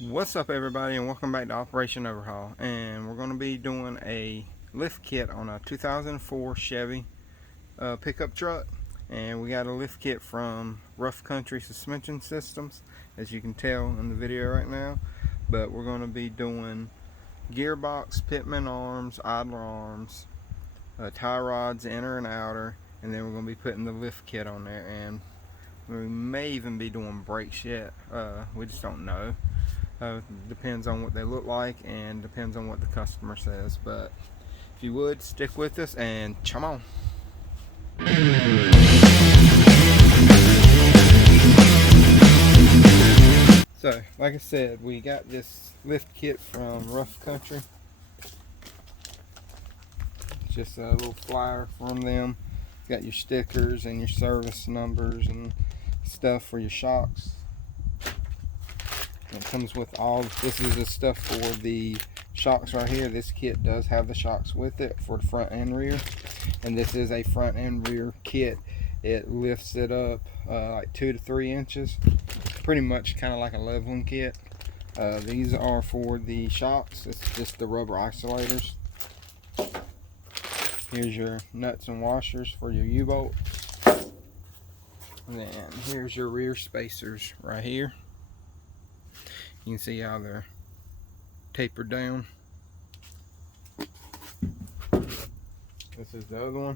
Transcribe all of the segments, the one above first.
What's up everybody, and welcome back to Operation Overhaul. And we're going to be doing a lift kit on a 2004 Chevy pickup truck. And we got a lift kit from Rough Country Suspension Systems, as you can tell in the video right now. But we're going to be doing gearbox, pitman arms, idler arms, tie rods, inner and outer, and then we're going to be putting the lift kit on there. And we may even be doing brakes yet. We just don't know. Depends on what they look like and depends on what the customer says. But if you would, stick with us and chum on. So, like I said, we got this lift kit from Rough Country. It's just a little flyer from them. It's got your stickers and your service numbers and stuff for your shocks. It comes with all, this is the stuff for the shocks right here. This kit does have the shocks with it for the front and rear. And this is a front and rear kit. It lifts it up like 2 to 3 inches. Pretty much kind of like a leveling kit. These are for the shocks. It's just the rubber isolators. Here's your nuts and washers for your U-bolt. And then here's your rear spacers right here. You can see how they're tapered down. This is the other one.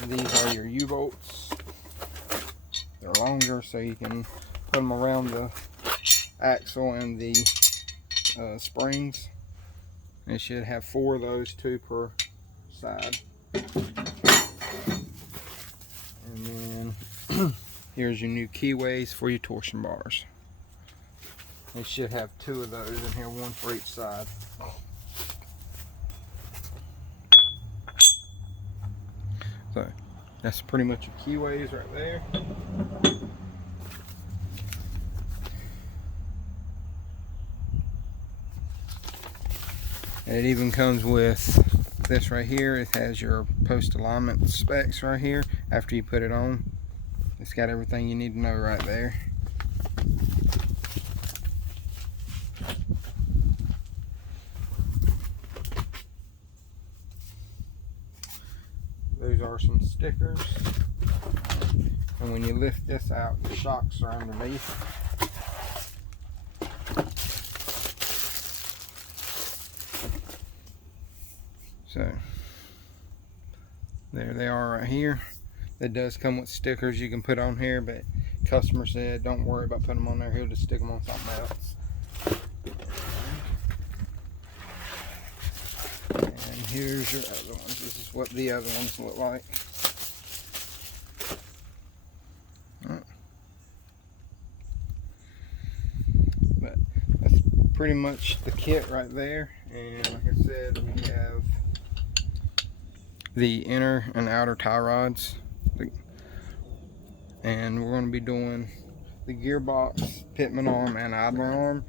And these are your U-bolts. They're longer, so you can put them around the axle and the springs. It should have 4 of those, 2 per side. And then here's your new Keyways for your torsion bars. It should have 2 of those in here, 1 for each side. So that's pretty much your Keyways right there. And it even comes with this right here. It has your post alignment specs right here after you put it on. It's got everything you need to know right there. Those are some stickers. And when you lift this out, the shocks are underneath. So there they are right here. It does come with stickers you can put on here, but customer said don't worry about putting them on there, he'll just stick them on something else. And here's your other ones. This is what the other ones look like. But that's pretty much the kit right there. And like I said, we have the inner and outer tie rods. And we're going to be doing the gearbox, pitman arm, and idler arm.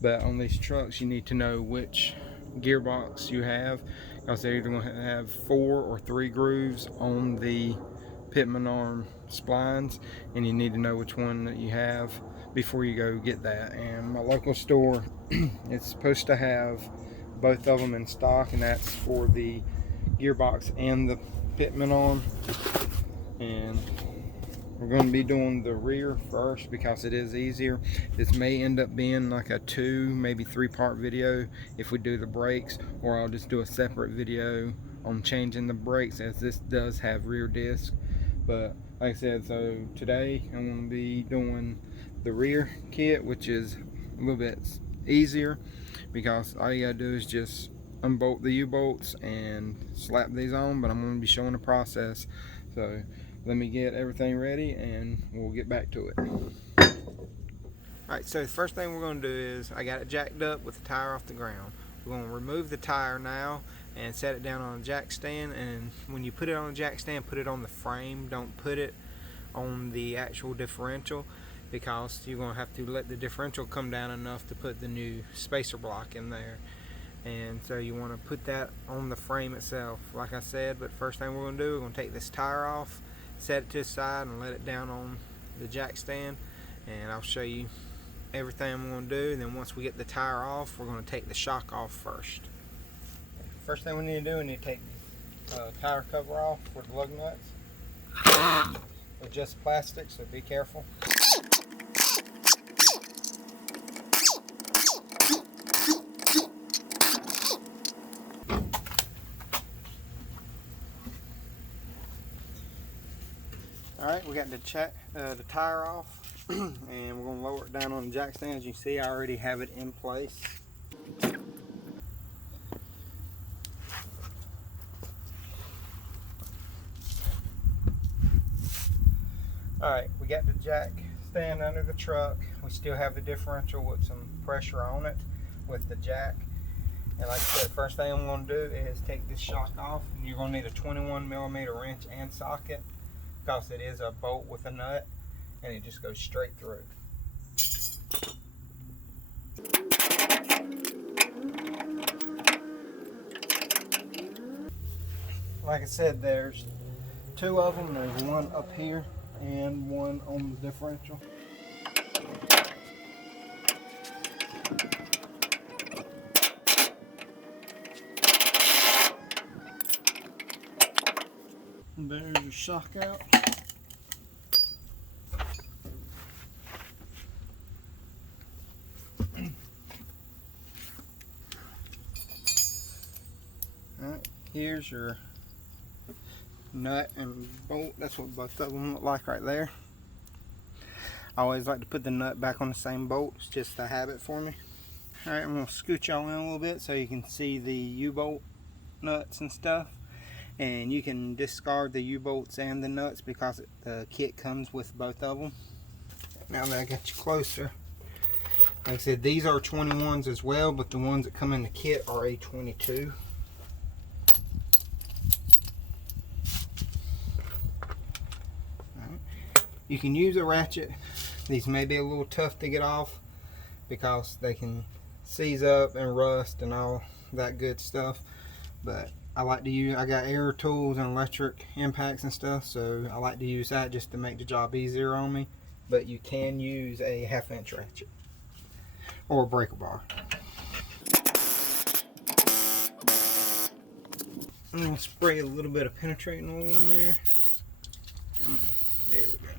But on these trucks, you need to know which gearbox you have, because they're either going to have 4 or 3 grooves on the pitman arm splines, and you need to know which one that you have before you go get that. And my local store, it's supposed to have both of them in stock, and that's for the gearbox and the pitman arm. And we're going to be doing the rear first because it is easier. This may end up being like a 2, maybe 3-part video if we do the brakes, or I'll just do a separate video on changing the brakes, as this does have rear disc. But like I said, so today I'm going to be doing the rear kit, which is a little bit easier because all you gotta do is just unbolt the U-bolts and slap these on. But I'm going to be showing the process. So let me get everything ready and we'll get back to it. Alright, so the first thing we're going to do is, I got it jacked up with the tire off the ground. We're going to remove the tire now and set it down on a jack stand. And when you put it on a jack stand, put it on the frame. Don't put it on the actual differential, because you're going to have to let the differential come down enough to put the new spacer block in there. And so you want to put that on the frame itself, like I said. But first thing we're going to do, we're going to take this tire off, set it to the side, and let it down on the jack stand, and I'll show you everything I'm going to do. And then once we get the tire off, we're going to take the shock off first. First thing we need to do, we need to take the tire cover off for the lug nuts. They're just plastic, so be careful. Alright, we got the tire off, and we're going to lower it down on the jack stand. As you can see, I already have it in place. Alright, we got the jack stand under the truck. We still have the differential with some pressure on it with the jack. And like I said, first thing I'm going to do is take this shock off. And you're going to need a 21mm wrench and socket, because it is a bolt with a nut, and it just goes straight through. Like I said, there's two of them. There's one up here and one on the differential. And there's your shock out. Alright, here's your nut and bolt. That's what both of them look like right there. I always like to put the nut back on the same bolt. It's just a habit for me. Alright, I'm going to scoot y'all in a little bit so you can see the U-bolt nuts and stuff. And you can discard the U-bolts and the nuts because the kit comes with both of them. Now that I got you closer, like I said, these are 21s as well, but the ones that come in the kit are a 22. You can use a ratchet. These may be a little tough to get off because they can seize up and rust and all that good stuff, but I like to use, I got air tools and electric impacts and stuff, so I like to use that just to make the job easier on me. But you can use a 1/2 inch ratchet or a breaker bar. I'm going to spray a little bit of penetrating oil in there. Come on, there we go.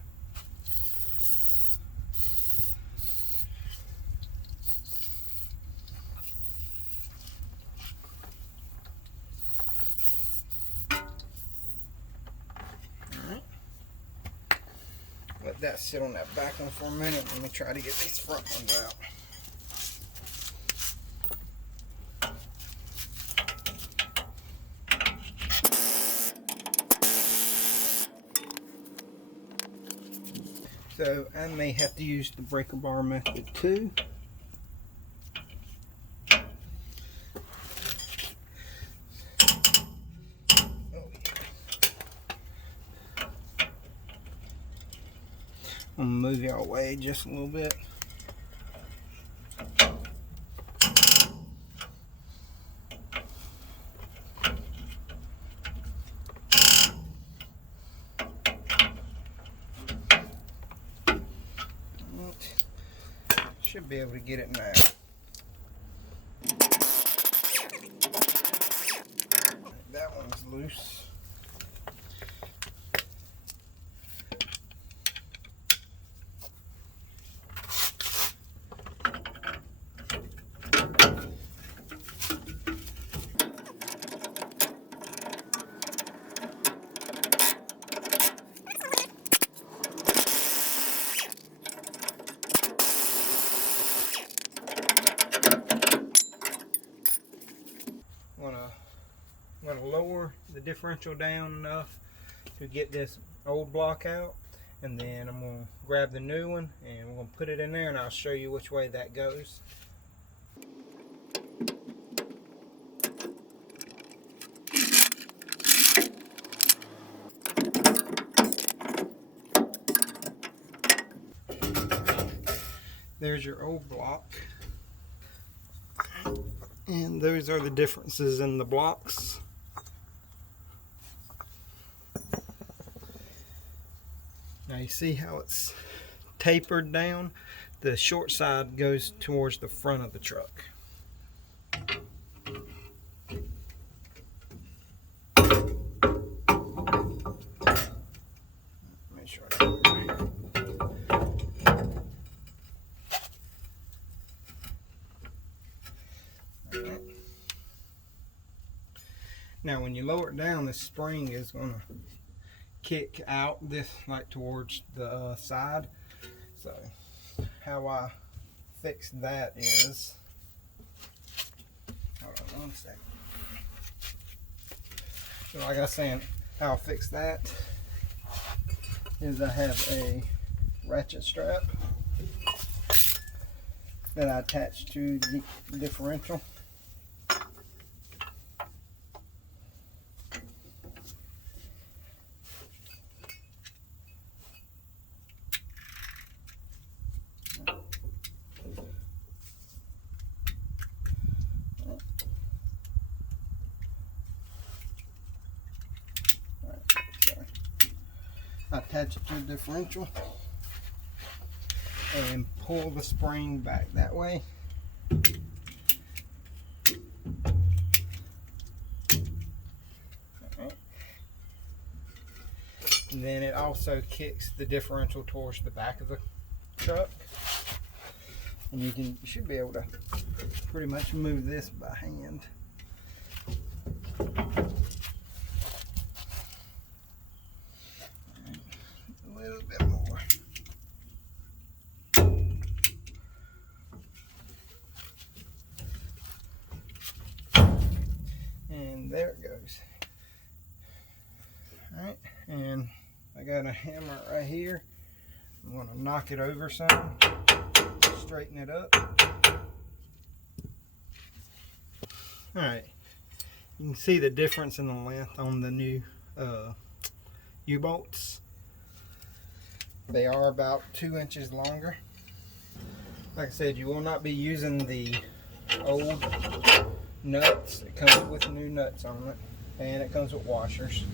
Let that sit on that back one for a minute. Let me try to get these front ones out. So I may have to use the breaker bar method too. I'm gonna move y'all away just a little bit. Should be able to get it now. That one's loose. I'm going to lower the differential down enough to get this old block out, and then I'm going to grab the new one and we're going to put it in there, and I'll show you which way that goes. There's your old block. And those are the differences in the blocks. Now you see how it's tapered down. The short side goes towards the front of the truck. Make sure I do it right. Alright. Now when you lower it down, the spring is going to kick out this like towards the side. So how I fix that is, hold on one second. So like I was saying, how I fix that is I have a ratchet strap that I attach to the differential. I attach it to the differential and pull the spring back that way. Right. And then it also kicks the differential towards the back of the truck. And you should be able to pretty much move this by hand. And there it goes. Alright, and I got a hammer right here. I'm going to knock it over some, straighten it up. Alright, you can see the difference in the length on the new U-bolts. They are about 2 inches longer. Like I said, you will not be using the old nuts. It comes with new nuts on it, and it comes with washers.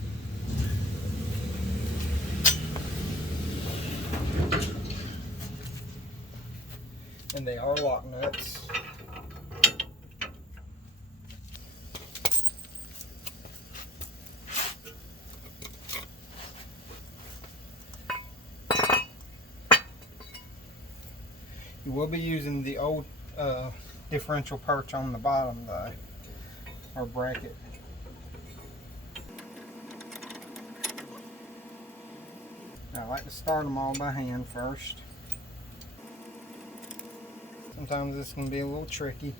And they are lock nuts. You will be using the old differential perch on the bottom though, or bracket. Now, I like to start them all by hand first. Sometimes this can be a little tricky.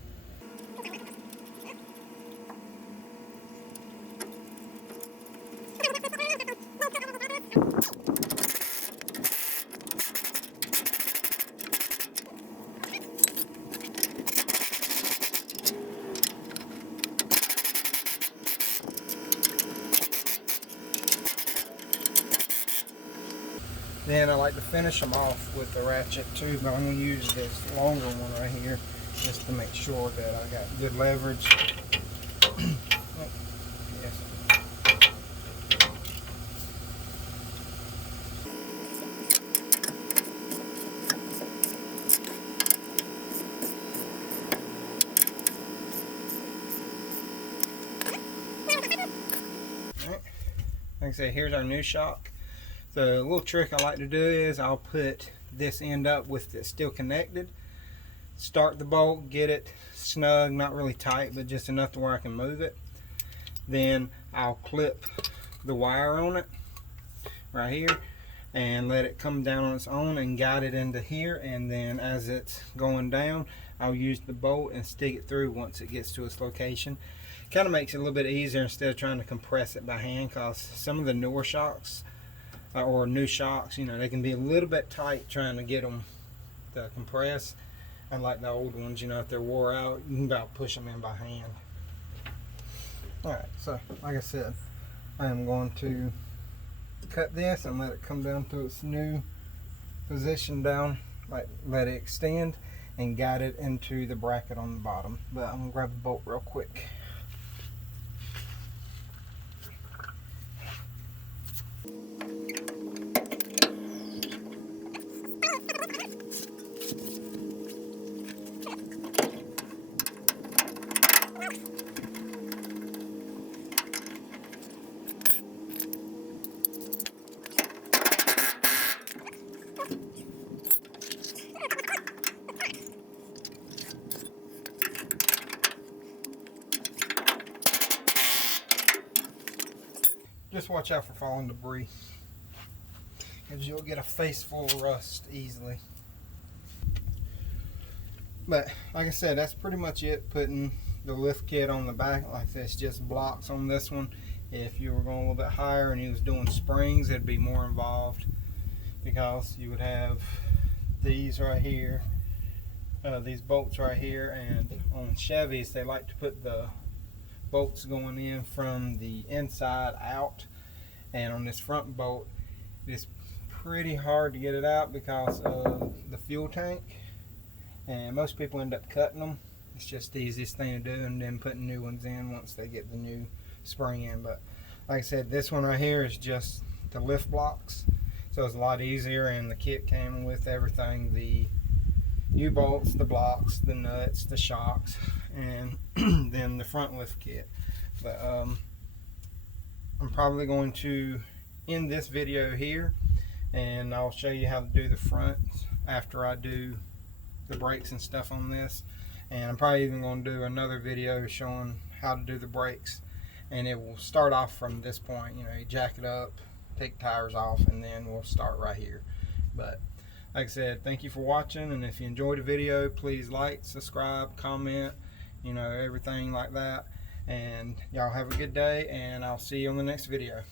Then I like to finish them off with the ratchet too, but I'm going to use this longer one right here just to make sure that I got good leverage. Yes. Right. Like I said, here's our new shock. The little trick I like to do is I'll put this end up with it still connected, start the bolt, get it snug, not really tight, but just enough to where I can move it. Then I'll clip the wire on it right here and let it come down on its own and guide it into here, and then as it's going down, I'll use the bolt and stick it through once it gets to its location. Kind of makes it a little bit easier instead of trying to compress it by hand, because some of the newer shocks or new shocks, you know, they can be a little bit tight trying to get them to compress. Unlike the old ones, you know, if they're wore out, you can about push them in by hand. Alright, so like I said, I am going to cut this and let it come down to its new position down, like let it extend and guide it into the bracket on the bottom. But I'm going to grab the bolt real quick. just watch out for falling debris, because you'll get a face full of rust easily. But like I said, that's pretty much it. Putting the lift kit on the back, like this, just blocks on this one. If you were going a little bit higher and you was doing springs, it'd be more involved, because you would have these right here, these bolts right here, and on Chevys they like to put the bolts going in from the inside out, and on this front bolt it's pretty hard to get it out because of the fuel tank, and most people end up cutting them. It's just the easiest thing to do, and then putting new ones in once they get the new spring in. But like I said, this one right here is just the lift blocks, so it's a lot easier, and the kit came with everything: the U-bolts, the blocks, the nuts, the shocks, and then the front lift kit. But I'm probably going to end this video here, and I'll show you how to do the front after I do the brakes and stuff on this. And I'm probably even going to do another video showing how to do the brakes, and it will start off from this point. You know, you jack it up, take tires off, and then we'll start right here. But like I said, thank you for watching, and if you enjoyed the video, please like, subscribe, comment, you know, everything like that. And y'all have a good day, and I'll see you on the next video.